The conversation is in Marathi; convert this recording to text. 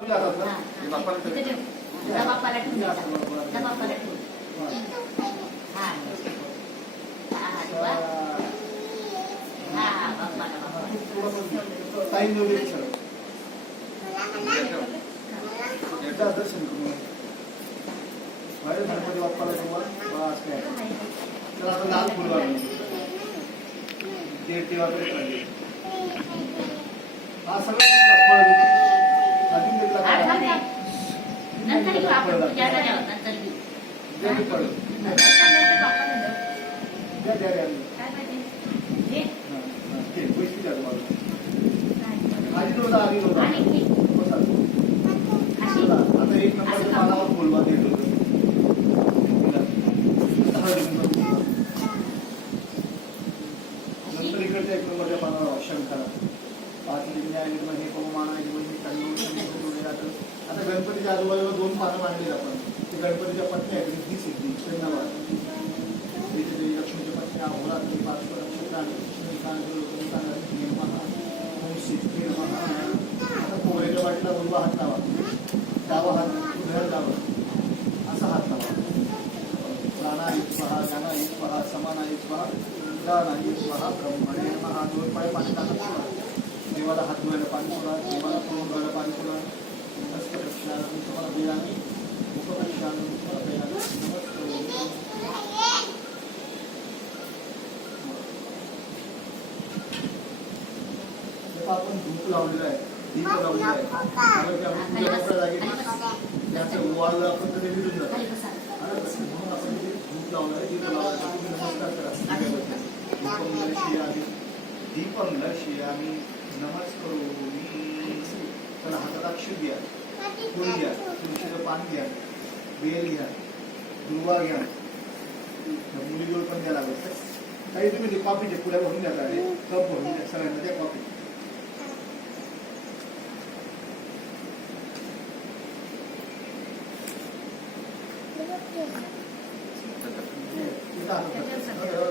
तिथे ठेव. जा बाप्पाला ठेवून द्या. जा बाप्पाला ठेवून. हा हा बाप्पाला टाइम वगैरे सर एकदा दर्शन करू गणपती बाप्पाला बस काय तर आता लाल फुल ते वगैरे पाहिजे हा सगळं अजून घेतला नंतर घेऊ आपण पूजा झाल्यावर नंतर घेऊ. द्या द्या द्या काय पाहिजे? ते पैसे द्या तुम्हाला आधी नव्हता आधी नव्हता आता एक नंबरच्या पानावर बोलवा देत होतं नंतर इकडच्या एक नंबरच्या पानावर शंकरा हे पवमानाची आता गणपतीच्या आजूबाजूला 2 पानं मांडली आपण ते गणपतीच्या पत्नी आहेत ही सिद्धी धन्यवाद लक्ष्मीच्या पत्नी अहोरात्री आता कोरेच्या वाटीला उजवा हात लावा डावा हात उभ्या लावा असा हात लावा प्राणाई स्वहा ज्ञानाई स्वहा समानाई स्वहा उदानाई स्वहा ब्रह्मणे नमः. 2 पाय पाणी टाकत सोडा देवाला हात धुवायला पाणी सोडा देवाला तोंड धुवायला पाणी सोडा हस्तप्रक्षालन तुम्हाला वेळाने उपप्रक्षालन तुम्हाला वेळाने आपण धूप लावलेला आहे दीप लावलेला आहे जागी त्याचं वाळलं आपण ते मिळून जातो म्हणून आपण धूप लावलं आहे दीप लावलं नमस्कार करा दीपम लक्ष्यामी नमस्करोमि. चला हातात अक्षर घ्या फुल घ्या तुळशीचं पान घ्या बेल घ्या दुर्वा घ्या मुलीजवळ पण द्या लागत काही तुम्ही कॉफीचे पुढ्या भरून द्या कप भरून द्या सगळ्यांना द्या कॉफी त्याच्यावर